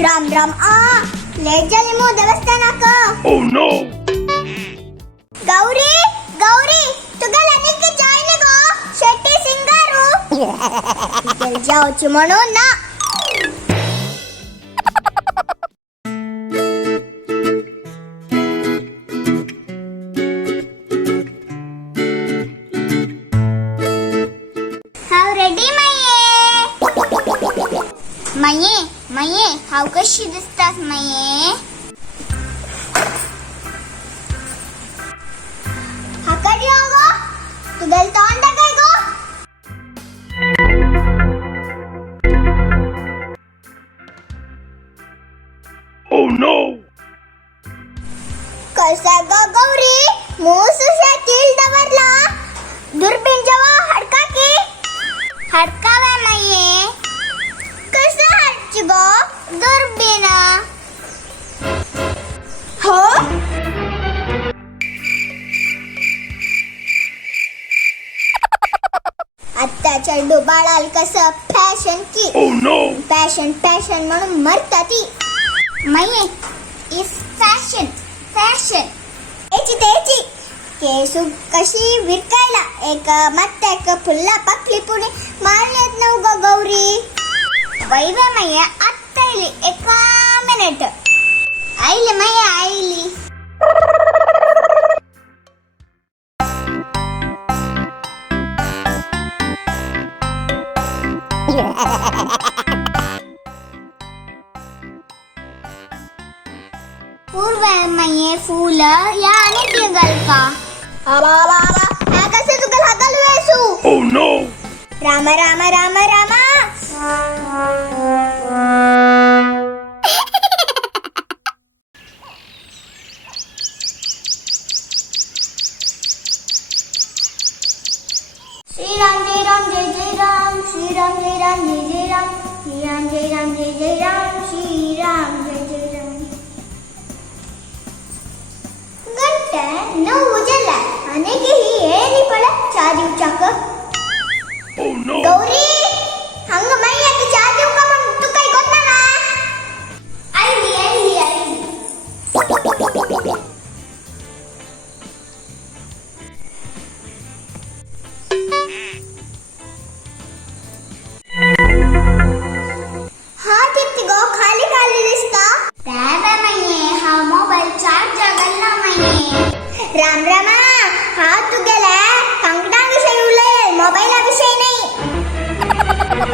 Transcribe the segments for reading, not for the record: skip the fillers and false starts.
Ram Ram Leslie मो देवस्थानक Oh no! Gauri Gauri तुगला निक्के जायने गो शेट्टी सिंगारू जल जाऊची म्हणून ना हाव रेडी मये मये हाव कशी दिसतास मये हाकडी गो तुगल तोंड काय गो Oh no! कसा ग गौरी मूसुशा तील दवरला दुर्बीन जवा हडका की हडकावे मये कसा हडची गो दुर्बीन हो आत्ताच्या डोबाळाल कसं फॅशन की Oh no! फॅशन फॅशन म्हणून मरता ती मये इज फॅशन फॅशन त्याची केसू कशी विकायला एक मत्ता एक फुल्ला पकली पुणे मारलेत नव ग गौरी वैवे मये आत्ता इली एका मिनिट आईली मये आईली पूर्व मये फूल या अनेक गल का आबा आबा आबा हा कसे तुगल हाताल वेसू Oh no! राम राम राम राम श्री राम जय राम जय जय राम श्री राम जय राम जय जय राम श्री राम जय राम जय जय राम श्री राम जय जय राम गट्टे नऊ उजला अनेक ही ಏರಿ ಪಳ ಚಾದಿ ಉಚಾಕ Oh no! ಗೌರಿ ಹಂಗ ಮೈಯಾಗಿ ಚಾದಿ ಉಕ ಮಂತು ಕೈ ಗೊತ್ತಾನ ಐಲಿ ಐಲಿ ಐಲಿ हाँ दीप्ति गो खाली खाली दिसता काय मये हा मोबाईल चार्ज जगलना मये राम राम हा तू गेला कंकणा विषय उलय मोबाईल विषय नाही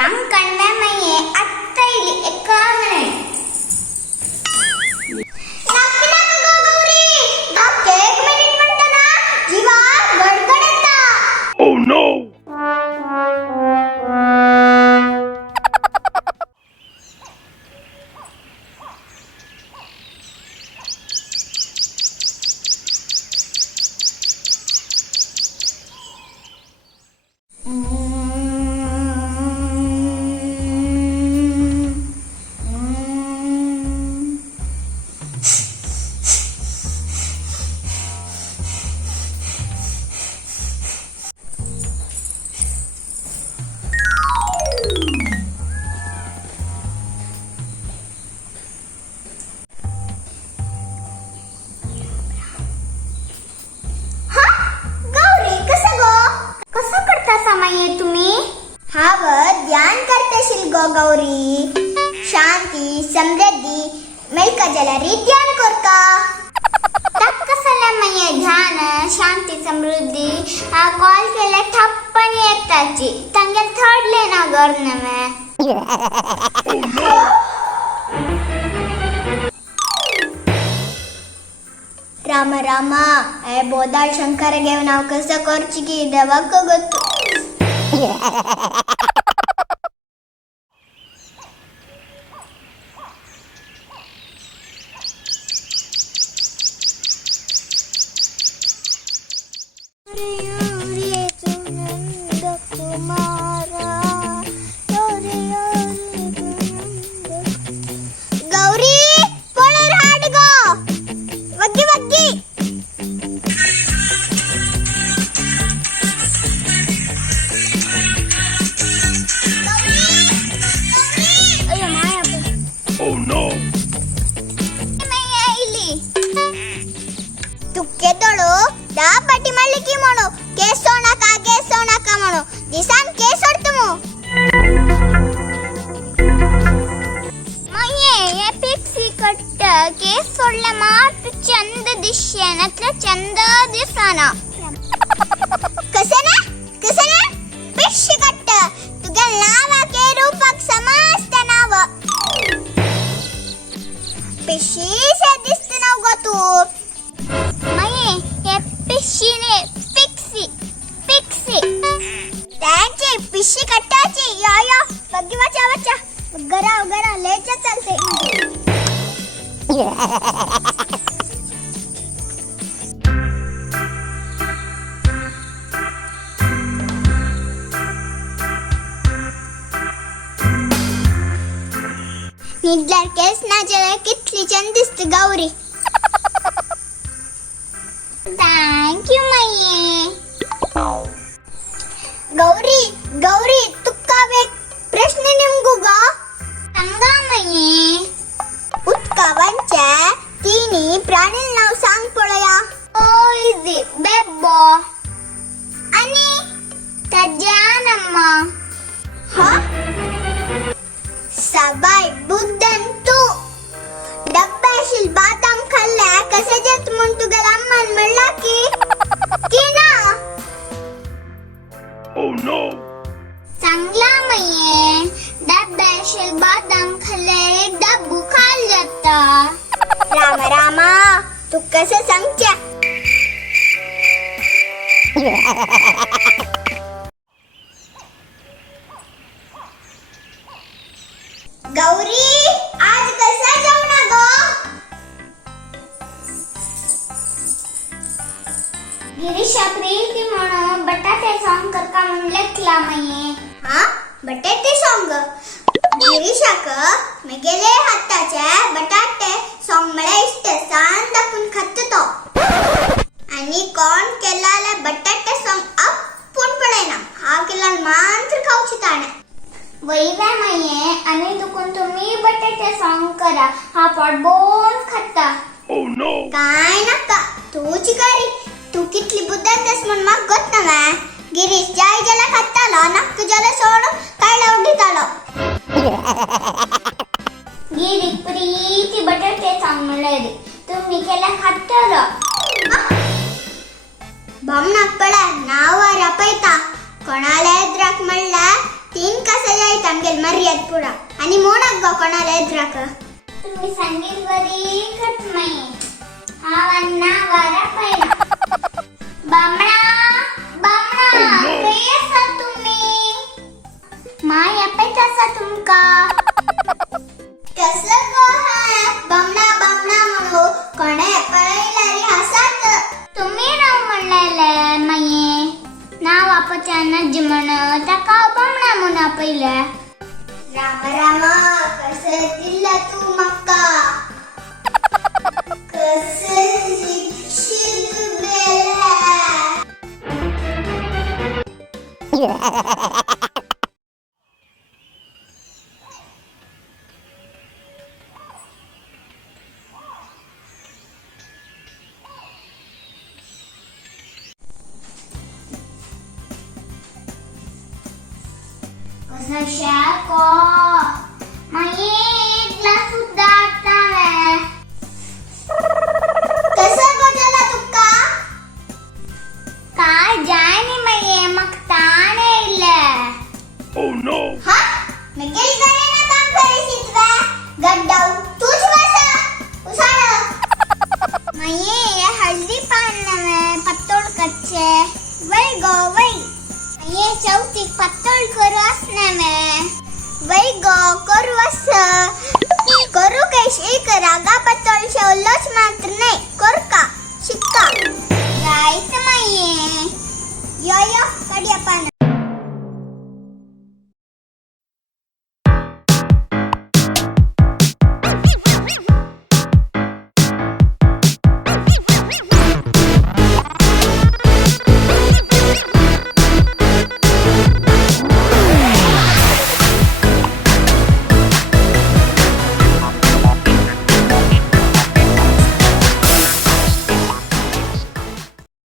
कंकणा मये आत्ता इली एका मिनिट नक्की नका गो गौरी फक्त एक मिनिट म्हणता ना जीवा गडगडता Oh no! तुम्ही हाव ध्यान करतेशील गो गौरी शांती समृद्धी मिळका जलरी ध्यान करता तक कसला मये ध्यान शांती समृद्धी आ कॉल केले ठप्पन येताची तंगेल थर्डले ना गरने में राम राम ए बोदाळ शंकर घेऊन नाव कसं करची की देवाक गोतू गौरी पळे राड गो वग्गी वग्गी no! ಇಲ್ಲಿ ತುಕ್ಕೆದಳು ದಾ ಪಟ್ಟಿ ಮಾಡ್ಲಿಕ್ಕೆ ಮಾಡು ಕೇಸ್ ಸೋಣಕ ಮಾಡು ದಿಸಾನ್ ಕೇಸ್ ಹೊಡ್ತಮು ಮಯ್ಯೆ ಎಪಿಕ್ಸಿ ಕಟ್ಟ ಕೇಸ್ ಸೊಳ್ಳೆ ಮಾತು ಚಂದ ದಿಶ್ಯನತ್ರ ಚಂದ ದಿಸಾನ ಕಸನ ಪಿಶ್ ಕಟ್ಟ ತುಗಲ್ ನಾವ ಕೆ ರೂಪಕ್ ಸಮಸ್ತ ನಾವ पिशी से दिसते नाव गो मये हे पिशीने पिक्सी त्यांची पिशी कट्टाची या बग्गी वाचा गरा लेचा चालते निडलर केस ना जरा कितली छान दिसते गौरी थँक यू मये गौरी तुका एक प्रश्न निमगू गा सांगा मये उदकावांच्या तिन्ही प्राणी नाव सांग पळया ओ इझी बेबो आणि तजानम्मा हा सबाई बुद्धन तू डब्याशील बादाम खाल्ल्या कशाच्यात म्हणून तुझ्या अम्मान म्हणला की ना Oh no! चांगला मये डब्याशील बादाम खाल्ले डब्बू खाल जाता रामा तू कसं सांगच्या गौरी आज कसा जेवणा गो गिरीशा प्रीती म्हणून बटाटे सॉंग करका म्हणलेतला मये हा बटाटे सॉंग गिरीशाक मी गेले हाताचे बटाटे सॉंग मला इष्ट सांग दाखवून खात तो आणि कोण केलाले बटाटे सॉंग आपण पडेना हा केला मांत्र खाऊची ताणे वैव्या मये आणि दुकून तुम्ही बटाटे सॉंग करा हा पोटभरून खाता Oh no! काय नका तूची करी तू कितली बुद्धन दस म्हणून मग गोत नव्हे गिरीश जाय जला खातालो नक्क जला सोडू काय उडीतालो गिरी प्रीती बटाटे सॉंग म्हणले तुम्ही केला खातालो बमनाक पडा नाव रपयता कोणाला एद्राक म्हणला तीन कसा जायत आमगेल मर्याद पुरा आणि मोनक गो कोणाला एद्राक तुम्ही संगीत बरी खत मये आवांना वारा पहिला बामणा कयसा तुम्ही माय अपेक्षा तुमका कसं गो हा बामणा म्हणू कोणे पहिला रे हसत तुम्ही नाव म्हणलेले मये नाव आपच्यानं जिमण ताका बामणा म्हणा पहिला रामा कसं दिला तू मक्का कसं शिक्षित बेला कसं शाको मये ग्लास सुद्धा आटावे कसं बदला तुका काय जाय नी मये मग ताणे इल्ले Oh no! हा मी गेल करे ना काम करीसित वे गड्डाऊ तूच बसा उसाड मये हल्दी पानवे पत्तोड कच्चे वै गो वै ये चौथी पत्तोड करू असने में वै गो करू अस